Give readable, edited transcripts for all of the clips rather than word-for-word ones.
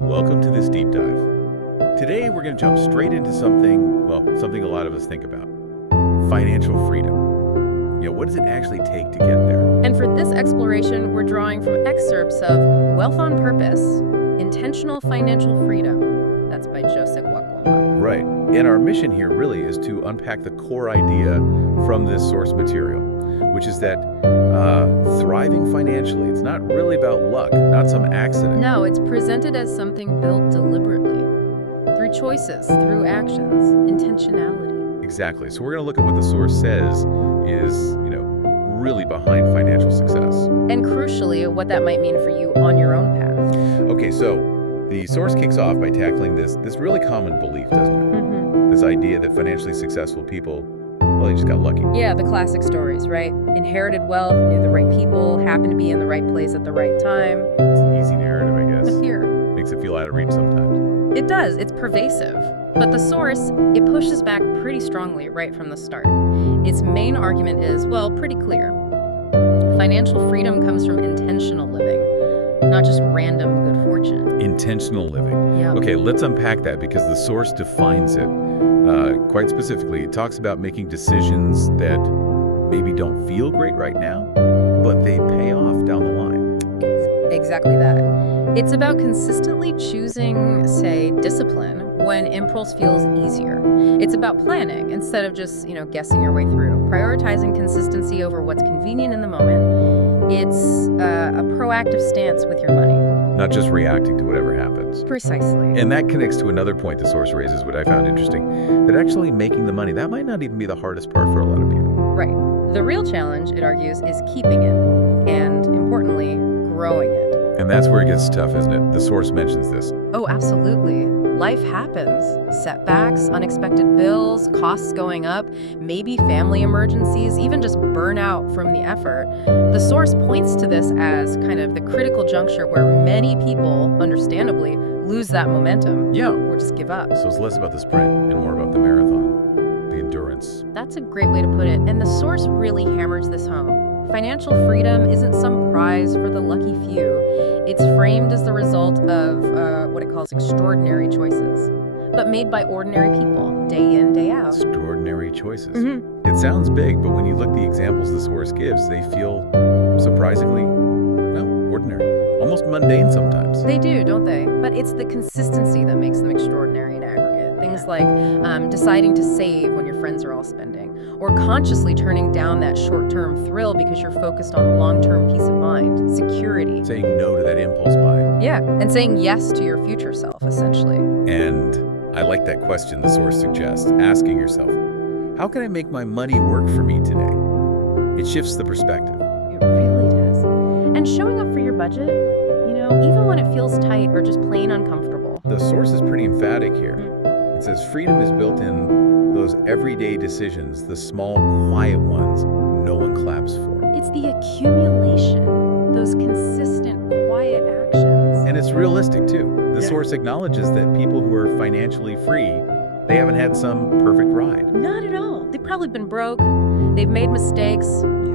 Welcome to this deep dive. Today we're going to jump straight into something a lot of us think about. Financial freedom. What does it actually take to get there? And for this exploration, we're drawing from excerpts of Wealth on Purpose, Intentional Financial Freedom. That's by Joseck Wakwoma. Right. And our mission here really is to unpack the core idea from this source material, which is that thriving financially, it's not really about luck, not some accident. No, it's presented as something built deliberately, through choices, through actions, intentionality. Exactly. So we're going to look at what the source says is, really behind financial success. And crucially, what that might mean for you on your own path. Okay, so the source kicks off by tackling this really common belief, doesn't it? Mm-hmm. This idea that financially successful people, they just got lucky. Yeah, the classic stories, right? Inherited wealth, knew the right people, happened to be in the right place at the right time. It's an easy narrative, I guess. But here, makes it feel out of reach sometimes. it does. It's pervasive. But the source, it pushes back pretty strongly right from the start. Its main argument is, pretty clear. Financial freedom comes from intentional living, not just random good fortune. Intentional living. Yeah. Okay, let's unpack that because the source defines it quite specifically. It talks about making decisions that maybe don't feel great right now, but they pay off down the line. Exactly that. It's about consistently choosing, say, discipline when impulse feels easier. It's about planning instead of just, guessing your way through. Prioritizing consistency over what's convenient in the moment. It's a proactive stance with your money. Not just reacting to whatever happens. Precisely. And that connects to another point the source raises, what I found interesting, that actually making the money, that might not even be the hardest part for a lot of people. Right. The real challenge, it argues, is keeping it and, importantly, growing it. And that's where it gets tough, isn't it? The source mentions this. Oh, absolutely. Life happens. Setbacks, unexpected bills, costs going up, maybe family emergencies, even just burnout from the effort. The source points to this as kind of the critical juncture where many people, understandably, lose that momentum. Yeah. Or just give up. So it's less about the sprint and more about the marathon, the endurance. That's a great way to put it. And the source really hammers this home. Financial freedom isn't some prize for the lucky few. It's framed as the result of what it calls extraordinary choices, but made by ordinary people, day in, day out. Extraordinary choices. Mm-hmm. It sounds big, but when you look at the examples the source gives, they feel surprisingly, ordinary. Almost mundane sometimes. They do, don't they? But it's the consistency that makes them extraordinary in aggregate. Things like deciding to save when your friends are all spending, or consciously turning down that short-term thrill because you're focused on long-term peace of mind, security. Saying no to that impulse buy. Yeah, and saying yes to your future self, essentially. And I like that question the source suggests, asking yourself, how can I make my money work for me today? It shifts the perspective. It really does. And showing up for your budget, even when it feels tight or just plain uncomfortable. The source is pretty emphatic here. It says freedom is built in those everyday decisions, the small, quiet ones no one claps for. It's the accumulation, those consistent, quiet actions. And it's realistic, too. The source acknowledges that people who are financially free, they haven't had some perfect ride. Not at all. They've probably been broke. They've made mistakes,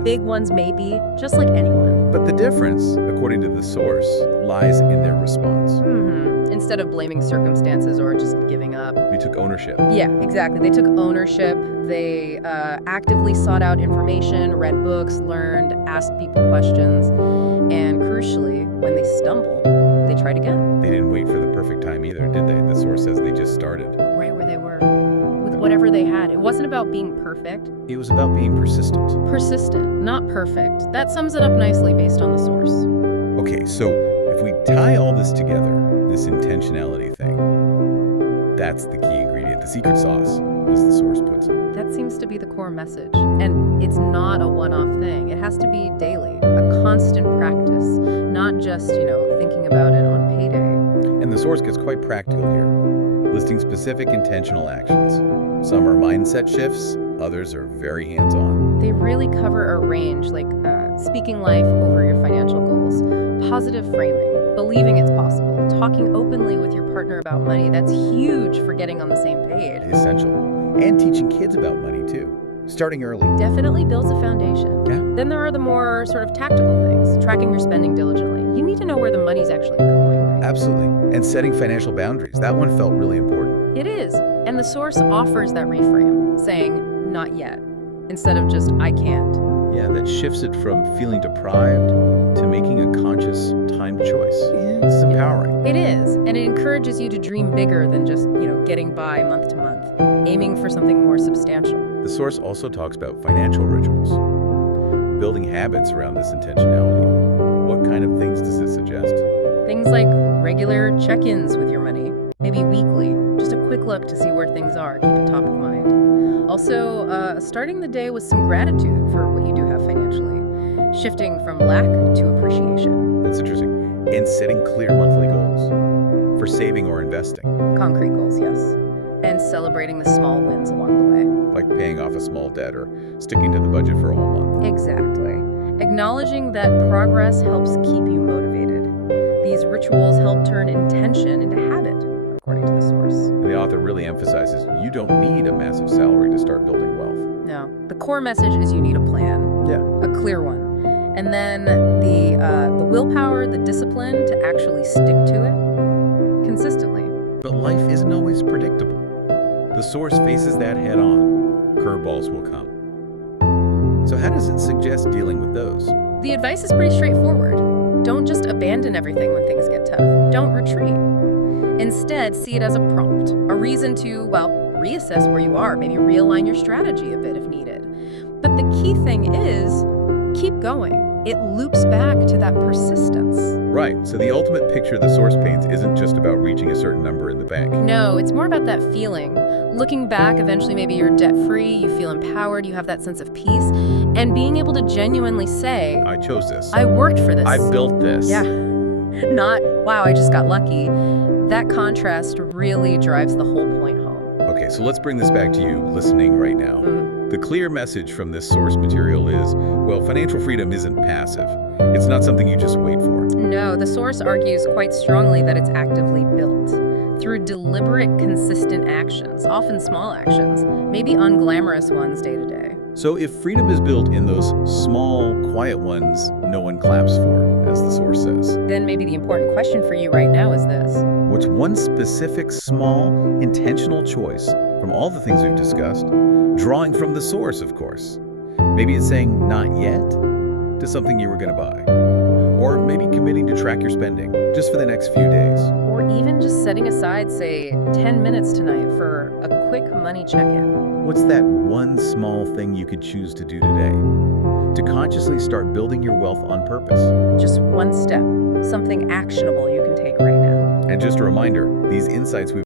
big ones maybe, just like anyone. But the difference, according to the source, lies in their response. Instead of blaming circumstances or just giving up. We took ownership. Yeah, exactly. They took ownership. They actively sought out information, read books, learned, asked people questions. And crucially, when they stumbled, they tried again. They didn't wait for the perfect time either, did they? The source says they just started. Right where they were, with whatever they had. It wasn't about being perfect. It was about being persistent. Persistent, not perfect. That sums it up nicely based on the source. Okay, so if we tie all this together, this intentionality thing, that's the key ingredient, the secret sauce, as the source puts it. That seems to be the core message. And it's not a one-off thing. It has to be daily, a constant practice, not just, thinking about it on payday. And the source gets quite practical here, listing specific intentional actions. Some are mindset shifts, others are very hands-on. They really cover a range, like speaking life over your financial goals, positive framing, believing it's possible, talking openly with your partner about money. That's huge for getting on the same page. Essential. And teaching kids about money, too. Starting early. Definitely builds a foundation. Yeah. Then there are the more sort of tactical things, tracking your spending diligently. You need to know where the money's actually going, right? Absolutely. And setting financial boundaries. That one felt really important. It is. And the source offers that reframe, saying, not yet, instead of just, I can't. Yeah, that shifts it from feeling deprived to making a conscious, timed choice. This is empowering. It is. And it encourages you to dream bigger than just, getting by month to month, aiming for something more substantial. The source also talks about financial rituals, building habits around this intentionality. What kind of things does it suggest? Things like regular check-ins with your money, maybe weekly, just a quick look to see where things are, keep it top of mind. Also, starting the day with some gratitude for what you do have financially, shifting from lack to appreciation. That's interesting. And setting clear monthly goals for saving or investing. Concrete goals, yes. And celebrating the small wins along the way. Like paying off a small debt or sticking to the budget for a whole month. Exactly. Acknowledging that progress helps keep you motivated. These rituals help turn intention into habit, according to the source. And the author really emphasizes you don't need a massive salary to start building wealth. No. The core message is you need a plan. Yeah. A clear one. And then the willpower, the discipline to actually stick to it consistently. But life isn't always predictable. The source faces that head on. Curveballs will come. So how does it suggest dealing with those? The advice is pretty straightforward. Don't just abandon everything when things get tough. Don't retreat. Instead, see it as a prompt, a reason to, reassess where you are, maybe realign your strategy a bit if needed. But the key thing is, keep going. It loops back to that persistence. Right, so the ultimate picture the source paints isn't just about reaching a certain number in the bank. No, it's more about that feeling. Looking back, eventually maybe you're debt-free, you feel empowered, you have that sense of peace, and being able to genuinely say, I chose this. I worked for this. I built this. Yeah. Not, wow, I just got lucky. That contrast really drives the whole point home. Okay, so let's bring this back to you listening right now. The clear message from this source material is, financial freedom isn't passive. It's not something you just wait for. No, the source argues quite strongly that it's actively built through deliberate, consistent actions, often small actions, maybe unglamorous ones day to day. So if freedom is built in those small, quiet ones no one claps for, as the source says, then maybe the important question for you right now is this. What's one specific, small, intentional choice from all the things we've discussed, drawing from the source, of course? Maybe it's saying not yet to something you were going to buy. Or maybe committing to track your spending just for the next few days. Or even just setting aside, say, 10 minutes tonight for a quick money check-in. What's that one small thing you could choose to do today to consciously start building your wealth on purpose? Just one step, something actionable you can take right now. And just a reminder, these insights we've